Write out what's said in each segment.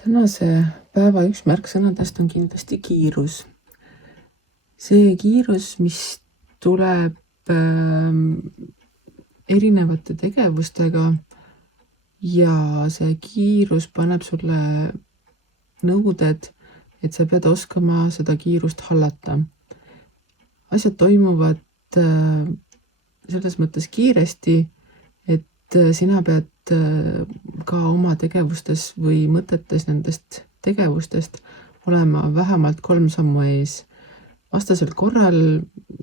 Tänase päeva üks märksõnadest on kindlasti kiirus. See kiirus, mis tuleb erinevate tegevustega ja see kiirus paneb sulle nõuded, et sa pead oskama seda kiirust hallata. Asjad toimuvad selles mõttes kiiresti, et sina pead ka oma tegevustes või mõtetes nendest tegevustest olema vähemalt 3 sammu ees. Vastasel korral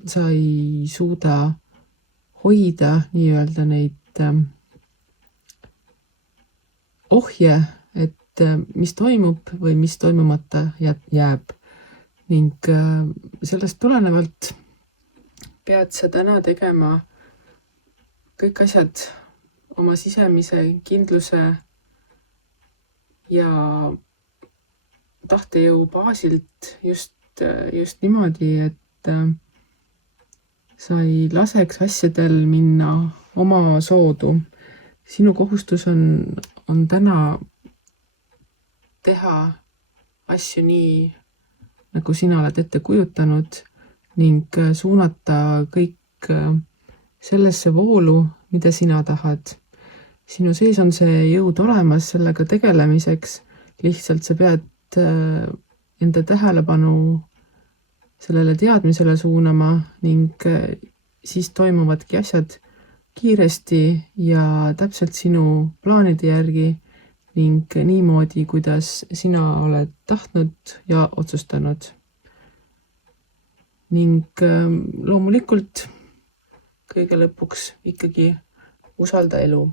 sa ei suuda hoida nii-öelda neid ohje, et mis toimub või mis toimumata jääb. Ning sellest tulenevalt pead sa täna tegema kõik asjad oma sisemise kindluse ja tahtejõu baasilt just niimoodi, et sa ei laseks asjadel minna oma soodu. Sinu kohustus on täna teha asju nii, nagu sina oled ette kujutanud ning suunata kõik sellesse voolu, mida sina tahad. Sinu sees on see jõud olemas sellega tegelemiseks, lihtsalt sa pead enda tähelepanu sellele teadmisele suunama ning siis toimuvadki asjad kiiresti ja täpselt sinu plaanide järgi ning niimoodi, kuidas sina oled tahtnud ja otsustanud. Ning loomulikult kõige lõpuks ikkagi usalda elu.